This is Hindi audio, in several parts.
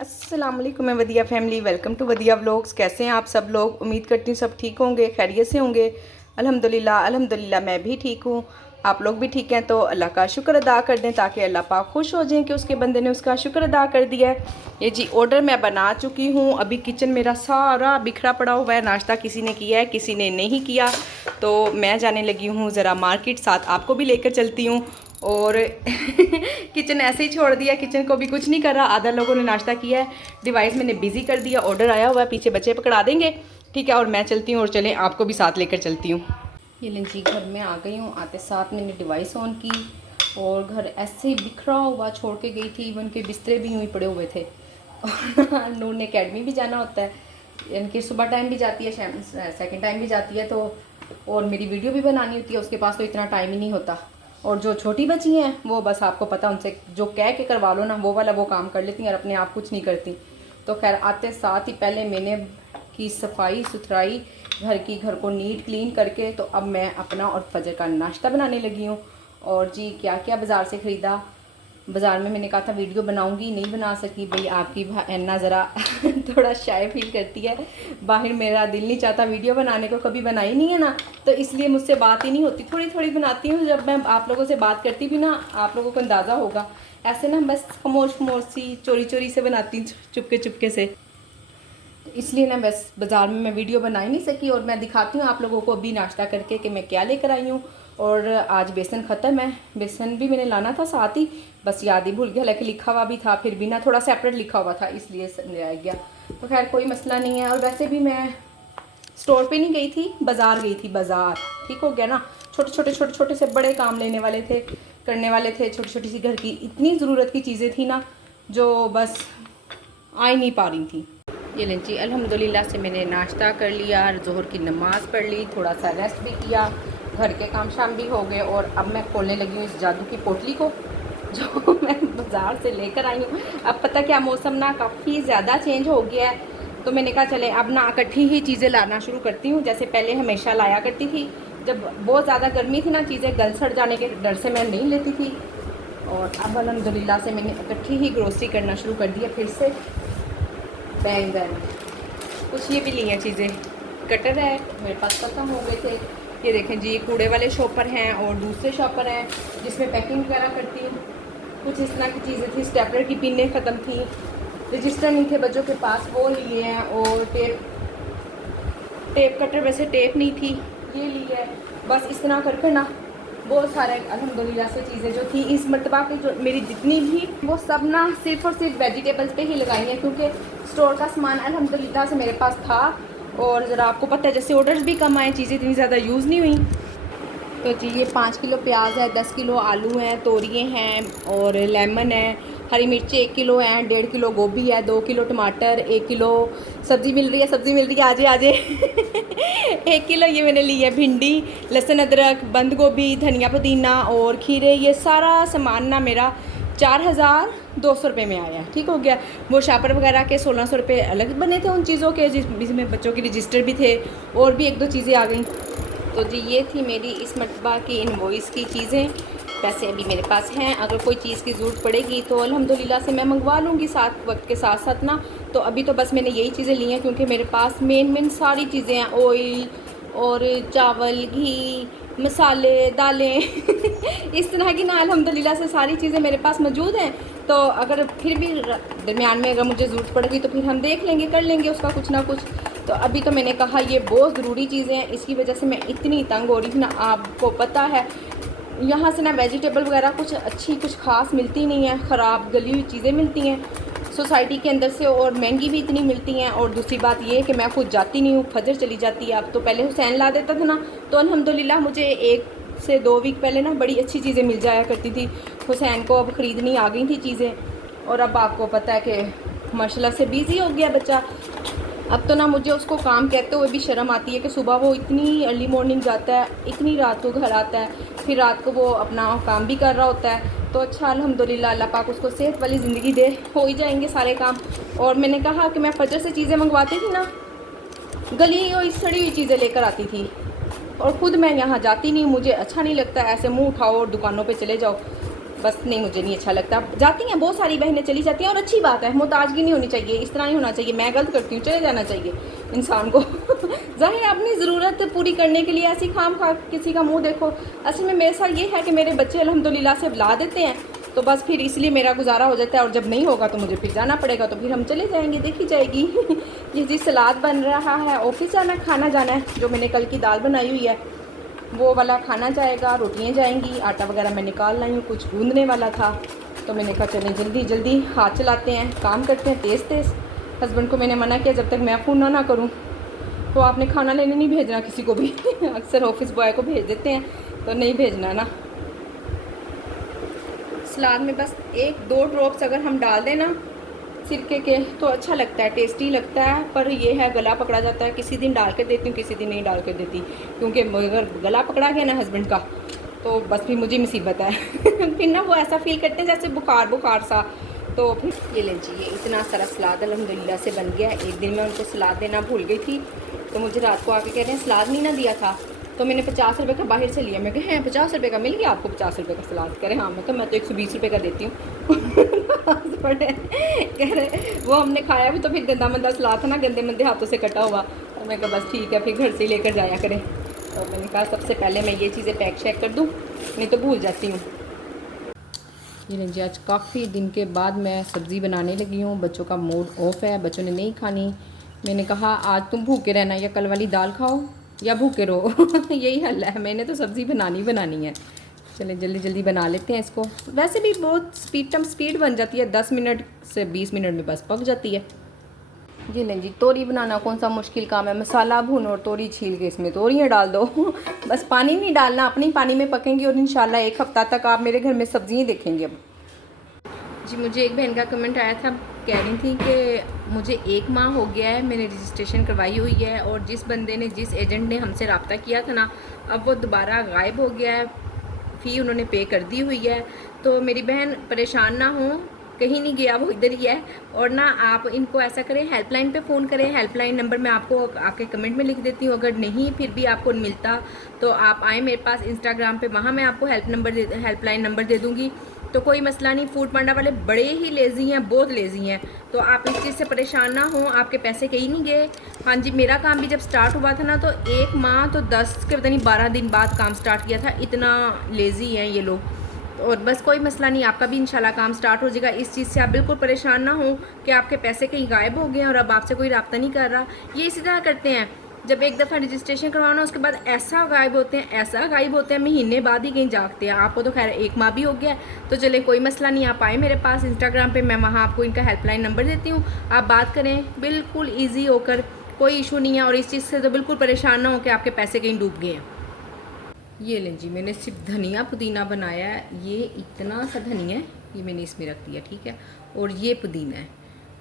अस्सलाम वालेकुम मैं वदिया फैमिली, वेलकम टू वदिया व्लॉग्स। कैसे हैं आप सब लोग? उम्मीद करती हूँ सब ठीक होंगे, खैरियत से होंगे। अल्हम्दुलिल्लाह अल्हम्दुलिल्लाह मैं भी ठीक हूँ। आप लोग भी ठीक हैं तो अल्लाह का शुक्र अदा कर दें ताकि अल्लाह पाक खुश हो जाएं कि उसके बंदे ने उसका शुक्र अदा कर दिया है। ये जी ऑर्डर मैं बना चुकी हूँ। अभी किचन मेरा सारा बिखरा पड़ा हुआ है। नाश्ता किसी ने किया है, किसी ने नहीं किया, तो मैं जाने लगी हूँ ज़रा मार्केट, साथ आपको भी लेकर चलती हूँ। और किचन ऐसे ही छोड़ दिया, किचन को भी कुछ नहीं कर रहा। आधा लोगों ने नाश्ता किया है, डिवाइस मैंने बिज़ी कर दिया, ऑर्डर आया हुआ है, पीछे बच्चे पकड़ा देंगे, ठीक है। और मैं चलती हूँ और चलें आपको भी साथ लेकर चलती हूँ। ये लें जी, घर में आ गई हूँ। आते साथ मैंने डिवाइस ऑन की और घर ऐसे ही बिखरा हुआ छोड़ के गई थी। इवन के बिस्तरे भी यूँ ही पड़े हुए थे। और नूर ने अकेडमी भी जाना होता है, इनकी सुबह टाइम भी जाती है, सेकंड टाइम भी जाती है, तो और मेरी वीडियो भी बनानी होती है, उसके पास तो इतना टाइम ही नहीं होता। और जो छोटी बच्ची हैं वो बस आपको पता, उनसे जो कह के करवा लो ना वो वाला वो काम कर लेती हैं और अपने आप कुछ नहीं करती। तो खैर आते साथ ही पहले मैंने की सफाई सुथराई घर को नीट क्लीन करके, तो अब मैं अपना और फजर का नाश्ता बनाने लगी हूँ। और जी क्या क्या बाज़ार से ख़रीदा। बाज़ार में मैंने कहा था वीडियो बनाऊंगी, नहीं बना सकी भाई। आपकी अन्ना ज़रा थोड़ा शाय फील करती है, बाहर मेरा दिल नहीं चाहता वीडियो बनाने को, कभी बनाई नहीं है ना, तो इसलिए मुझसे बात ही नहीं होती। थोड़ी थोड़ी बनाती हूँ, जब मैं आप लोगों से बात करती भी ना आप लोगों को अंदाज़ा होगा। ऐसे ना बस खमोश खमोश सी चोरी चोरी से बनाती हूँ, चुपके चुपके से। इसलिए ना बस बाज़ार में मैं वीडियो बना ही नहीं सकी। और मैं दिखाती हूँ आप लोगों को अभी नाश्ता करके कि मैं क्या लेकर आई हूँ। और आज बेसन ख़त्म है, बेसन भी मैंने लाना था साथ ही, बस याद ही भूल गया। हालांकि लिखा हुआ भी था, फिर भी ना थोड़ा सेपरेट लिखा हुआ था इसलिए रह गया। तो खैर कोई मसला नहीं है। और वैसे भी मैं स्टोर पे नहीं गई थी, बाज़ार गई थी, बाज़ार। ठीक हो गया ना। छोटे छोटे से बड़े काम लेने वाले थे, करने वाले थे। छोटी छोटी सी घर की इतनी ज़रूरत की चीज़ें थी ना जो बस आ ही नहीं पा रही थी। ये लें जी, अल्हम्दुलिल्लाह से मैंने नाश्ता कर लिया, ज़ोहर की नमाज़ पढ़ ली, थोड़ा सा रेस्ट भी किया, घर के काम शाम भी हो गए। और अब मैं खोलने लगी हूँ इस जादू की पोटली को जो मैं बाज़ार से लेकर आई हूँ। अब पता क्या, मौसम ना काफ़ी ज़्यादा चेंज हो गया है, तो मैंने कहा चले अब ना इकट्ठी ही चीज़ें लाना शुरू करती हूँ। जैसे पहले हमेशा लाया करती थी, जब बहुत ज़्यादा गर्मी थी ना, चीज़ें गल सड़ जाने के डर से मैं नहीं लेती थी। और अब अल्हम्दुलिल्लाह से मैंने इकट्ठी ही ग्रोसरी करना शुरू कर दिया फिर से। बैंगन, कुछ ये भी ली हैं चीज़ें, कटर है मेरे पास ख़त्म हो गए थे। ये देखें जी, कूड़े वाले शॉपर हैं और दूसरे शॉपर हैं जिसमें पैकिंग वगैरह करती हूँ। कुछ इस तरह की चीज़ें थी, स्टेपलर की पिनें ख़त्म थी, रजिस्टर नहीं थे बच्चों के पास, वो लिए हैं। और टेप कटर, वैसे टेप नहीं थी, ये ली है। बस इस तरह कर कर ना बहुत सारे अल्हम्दुलिल्लाह से चीज़ें जो थी इस मरतबा की, जो मेरी जितनी भी वो सब ना सिर्फ़ और सिर्फ वेजिटेबल्स पे ही लगाई हैं, क्योंकि स्टोर का सामान अल्हम्दुलिल्लाह से मेरे पास था। और ज़रा आपको पता है जैसे ऑर्डर्स भी कम आए, चीज़ें इतनी ज़्यादा यूज़ नहीं हुई। तो जी ये 5 किलो प्याज है, 10 किलो आलू हैं, तोरिए हैं और लेमन है, हरी मिर्ची 1 किलो हैं, 1.5 किलो गोभी है, 2 किलो टमाटर, 1 किलो सब्ज़ी मिल रही है, सब्ज़ी मिल रही है, आजे आजे 1 किलो ये मैंने ली है भिंडी, लहसुन अदरक, बंद गोभी, धनिया पुदीना और खीरे। ये सारा सामान ना मेरा 4200 रुपये में आया। ठीक हो गया। वो शापर वगैरह के 1600 रुपये अलग बने थे उन चीज़ों के, जिसमें बच्चों के रजिस्टर भी थे और भी 1-2 चीज़ें आ गई। तो जी ये थी मेरी इस मरतबा की इनवॉइस की चीज़ें। पैसे अभी मेरे पास हैं, अगर कोई चीज़ की ज़रूरत पड़ेगी तो अल्हम्दुलिल्लाह से मैं मंगवा लूँगी साथ वक्त के साथ साथ ना। तो अभी तो बस मैंने यही चीज़ें ली हैं क्योंकि मेरे पास मेन सारी चीज़ें हैं, ऑयल और चावल, घी, मसाले, दालें इस तरह की ना अल्हम्दुलिल्लाह से सारी चीज़ें मेरे पास मौजूद हैं। तो अगर फिर भी दरमियान में अगर मुझे ज़रूरत पड़ेगी तो फिर हम देख लेंगे, कर लेंगे उसका कुछ ना कुछ। तो अभी तो मैंने कहा ये बहुत ज़रूरी चीज़ें हैं, इसकी वजह से मैं इतनी तंग हो रही थी ना। आपको पता है यहाँ से ना वेजिटेबल वगैरह कुछ अच्छी कुछ ख़ास मिलती नहीं है, ख़राब गली हुई चीज़ें मिलती हैं सोसाइटी के अंदर से, और महंगी भी इतनी मिलती हैं। और दूसरी बात ये है कि मैं खुद जाती नहीं हूँ, फजर चली जाती है। अब तो पहले हुसैन ला देता था ना, तो अल्हम्दुलिल्लाह मुझे 1 से 2 वीक पहले ना बड़ी अच्छी चीज़ें मिल जाया करती थी। हुसैन को अब ख़रीदनी आ गई थी चीज़ें, और अब आपको पता है कि माशाल्लाह से बिज़ी हो गया बच्चा। अब तो ना मुझे उसको काम कहते हुए भी शर्म आती है कि सुबह वो इतनी अर्ली मॉर्निंग जाता है, इतनी रात को घर आता है, फिर रात को वो अपना काम भी कर रहा होता है। तो अच्छा अल्हम्दुलिल्लाह अल्लाह पाक उसको सेहत वाली ज़िंदगी दे, हो ही जाएंगे सारे काम। और मैंने कहा कि मैं फजर से चीज़ें मंगवाती थी ना, गली हुई सड़ी हुई चीज़ें लेकर आती थी, और ख़ुद मैं यहाँ जाती नहीं, मुझे अच्छा नहीं लगता ऐसे मुँह उठाओ और दुकानों पर चले जाओ। बस नहीं, मुझे नहीं अच्छा लगता। जाती हैं बहुत सारी बहनें, चली जाती हैं और अच्छी बात है, मुहताजगी नहीं होनी चाहिए, इस तरह ही होना चाहिए। मैं गलत करती हूँ, चले जाना चाहिए इंसान को। ज़ाहिर अपनी ज़रूरत पूरी करने के लिए ऐसी खाम खा किसी का मुंह देखो। असल में मेरे साथ ये है कि मेरे बच्चे अल्हम्दुलिल्लाह से ला देते हैं, तो बस फिर इसलिए मेरा गुजारा हो जाता है। और जब नहीं होगा तो मुझे फिर जाना पड़ेगा, तो फिर हम चले जाएंगे, देखी जाएगी। ये जी सलाद बन रहा है, ऑफिस जाना खाना जाना है। जो मैंने कल की दाल बनाई हुई है वो वाला खाना जाएगा, रोटियां जाएंगी, आटा वगैरह मैं निकाल लाई हूँ, कुछ गूंदने वाला था तो मैंने कहा चलें जल्दी जल्दी हाथ चलाते हैं, काम करते हैं तेज़ तेज़। हस्बैंड को मैंने मना किया जब तक मैं फ़ोन ना करूँ तो आपने खाना लेने नहीं भेजना किसी को भी। अक्सर ऑफिस बॉय को भेज देते हैं, तो नहीं भेजना ना। सलाद में बस 1-2 ड्रॉप्स अगर हम डाल दें ना सिरके के तो अच्छा लगता है, टेस्टी लगता है। पर ये है गला पकड़ा जाता है, किसी दिन डाल के देती हूँ, किसी दिन नहीं डाल के देती, क्योंकि अगर गला पकड़ा गया ना हस्बैंड का तो बस फिर मुझे मुसीबत है। फिर ना वो ऐसा फील करते हैं जैसे बुखार बुखार सा। तो फिर ये लीजिए इतना सारा सलाद अल्हम्दुलिल्लाह से बन गया। एक दिन मैं उनको सलाद देना भूल गई थी, तो मुझे रात को आके कह रहे हैं सलाद नहीं ना दिया था, तो मैंने 50 रुपये का बाहर से लिया। मैं कहा हैं 50 रुपये का मिल गया आपको 50 रुपये का सलाद? कह रहे हाँ। मैं तो 120 रुपये का देती हूँ। कह रहे वो हमने खाया भी तो फिर गंदा मंदा सलाद था ना, गंदे मंदे हाथों से कटा हुआ। तो मैं कहा बस ठीक है, फिर घर से ही लेकर जाया करें। तो मैंने कहा सबसे पहले मैं ये चीज़ें पैक शैक कर दूँ, नहीं तो भूल जाती हूँ। ये लीजिए आज काफ़ी दिन के बाद मैं सब्ज़ी बनाने लगी हूँ। बच्चों का मूड ऑफ है, बच्चों ने नहीं खानी। मैंने कहा आज तुम भूखे रहना, या कल वाली दाल खाओ या भूखे रहो। यही हल है, मैंने तो सब्ज़ी बनानी है। चलें जल्दी जल्दी बना लेते हैं इसको। वैसे भी बहुत स्पीड बन जाती है, 10 मिनट से 20 मिनट में बस पक जाती है। जी लें जी, तोरी बनाना कौन सा मुश्किल काम है। मसाला भूनो और तोरी छील के इसमें तोरियाँ डाल दो। बस पानी नहीं डालना, अपनी पानी में पकेंगी और इंशाल्लाह 1 हफ़्ता तक आप मेरे घर में सब्ज़ियाँ देखेंगे। अब जी मुझे एक बहन का कमेंट आया था, कह रही थी कि मुझे 1 माह हो गया है, मैंने रजिस्ट्रेशन करवाई हुई है और जिस बंदे ने जिस एजेंट ने हमसे रब्ता किया था ना, अब वो दोबारा गायब हो गया है, फ़ी उन्होंने पे कर दी हुई है। तो मेरी बहन परेशान ना हो, कहीं नहीं गया, वो इधर ही है। और ना आप इनको ऐसा करें, हेल्पलाइन पे फ़ोन करें। हेल्पलाइन नंबर मैं आपको आपके कमेंट में लिख देती हूँ। अगर नहीं फिर भी आपको मिलता तो आप आए मेरे पास इंस्टाग्राम पे, वहाँ मैं आपको हेल्पलाइन नंबर दे दूँगी। तो कोई मसला नहीं। फूड पांडा वाले बड़े ही लेज़ी हैं, बहुत लेज़ी हैं, तो आप इस चीज़ से परेशान ना हो, आपके पैसे कहीं नहीं गए। हाँ जी, मेरा काम भी जब स्टार्ट हुआ था ना तो 1 माह तो 10 के पता नहीं 12 दिन बाद काम स्टार्ट किया था। इतना लेज़ी हैं ये लोग। और बस कोई मसला नहीं, आपका भी इंशाल्लाह काम स्टार्ट हो जाएगा। इस चीज़ से आप बिल्कुल परेशान ना हो कि आपके पैसे कहीं गायब हो गए और अब आपसे कोई रब्ता नहीं कर रहा। ये इसी तरह करते हैं, जब एक दफ़ा रजिस्ट्रेशन करवाओ ना उसके बाद ऐसा गायब होते हैं, महीने बाद ही कहीं जागते हैं। आपको तो खैर 1 माह भी हो गया, तो चले कोई मसला नहीं, आप आए मेरे पास इंस्टाग्राम पे, मैं वहाँ आपको इनका हेल्पलाइन नंबर देती हूँ, आप बात करें बिल्कुल ईजी होकर, कोई इशू नहीं है। और इस चीज़ से तो बिल्कुल परेशान ना हो कि आपके पैसे कहीं डूब गए हैं। ये लें जी, मैंने सिर्फ धनिया पुदीना बनाया है। ये इतना सा धनिया है, ये मैंने इसमें रख दिया, ठीक है। और ये पुदीना है,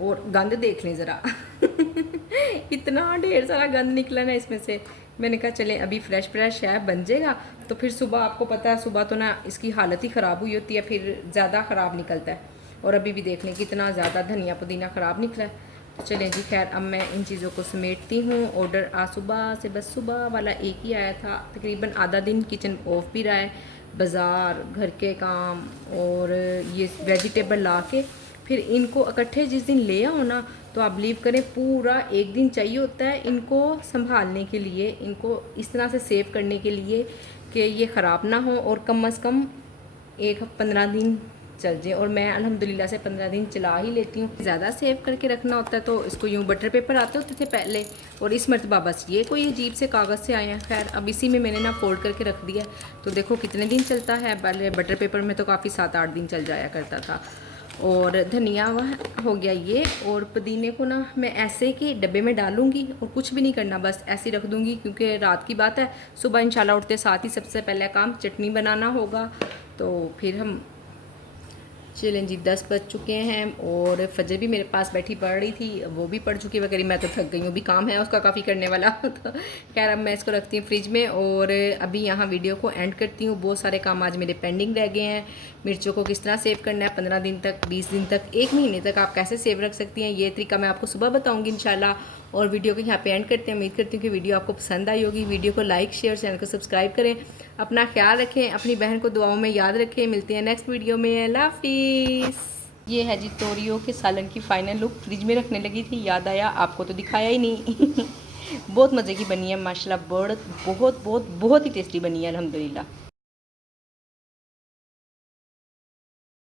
और गंद देख लें ज़रा। इतना ढेर सारा गंद निकला ना इसमें से। मैंने कहा चलें अभी फ्रेश है, बन जाएगा तो फिर सुबह, आपको पता है सुबह तो ना इसकी हालत ही ख़राब हुई होती है, फिर ज़्यादा ख़राब निकलता है। और अभी भी देख लें कितना ज़्यादा धनिया पुदीना ख़राब निकला है। चलें जी, खैर अब मैं इन चीज़ों को समेटती हूँ। ऑर्डर आज सुबह से, बस सुबह वाला एक ही आया था। तकरीबन आधा दिन किचन ऑफ भी रहा है, बाज़ार, घर के काम और ये वेजिटेबल ला के फिर इनको इकट्ठे जिस दिन ले आओ ना, तो आप बिलीव करें पूरा 1 दिन चाहिए होता है इनको संभालने के लिए, इनको इस तरह से सेव करने के लिए कि ये ख़राब ना हो और कम अज़ कम 15 दिन चल जाए। और मैं अल्हम्दुलिल्लाह से 15 दिन चला ही लेती हूँ। ज़्यादा सेव करके रखना होता है तो इसको यूँ बटर पेपर आते होते थे पहले, और इस मरतबा बस ये कोई अजीब से कागज़ से आए हैं। खैर अब इसी में मैंने ना फोल्ड करके रख दिया, तो देखो कितने दिन चलता है। पहले बटर पेपर में तो काफ़ी 7-8 दिन चल जाया करता था। और धनिया हो गया ये, और पुदीने को ना मैं ऐसे कि डब्बे में डालूंगी और कुछ भी नहीं करना, बस ऐसे ही रख दूंगी, क्योंकि रात की बात है। सुबह इंशाल्लाह उठते साथ ही सबसे पहले काम चटनी बनाना होगा। तो फिर हम चलें जी, 10 बज चुके हैं और फजर भी मेरे पास बैठी पढ़ रही थी, वो भी पढ़ चुकी वगैरह। मैं तो थक गई हूँ, भी काम है उसका काफ़ी करने वाला। तो खैर अब मैं इसको रखती हूँ फ्रिज में और अभी यहाँ वीडियो को एंड करती हूँ। बहुत सारे काम आज मेरे पेंडिंग रह गए हैं। मिर्चों को किस तरह सेव करना है 15 दिन तक, 20 दिन तक, 1 महीने तक आप कैसे सेव रख सकती हैं, ये तरीका मैं आपको सुबह बताऊँगी इंशाल्लाह। और वीडियो को यहाँ पे एंड करते हैं। उम्मीद करती हूँ कि वीडियो आपको पसंद आई होगी। वीडियो को लाइक शेयर, चैनल को सब्सक्राइब करें। अपना ख्याल रखें, अपनी बहन को दुआओं में याद रखें। मिलते हैं नेक्स्ट वीडियो में। अल्लाह हाफिज़। ये है जी तोरियों के सालन की फ़ाइनल लुक। फ्रिज में रखने लगी थी, याद आया आपको तो दिखाया ही नहीं। बहुत मज़े की बनी है माशाल्लाह। बहुत बहुत बहुत बहुत ही टेस्टी बनी है अल्हम्दुलिल्लाह।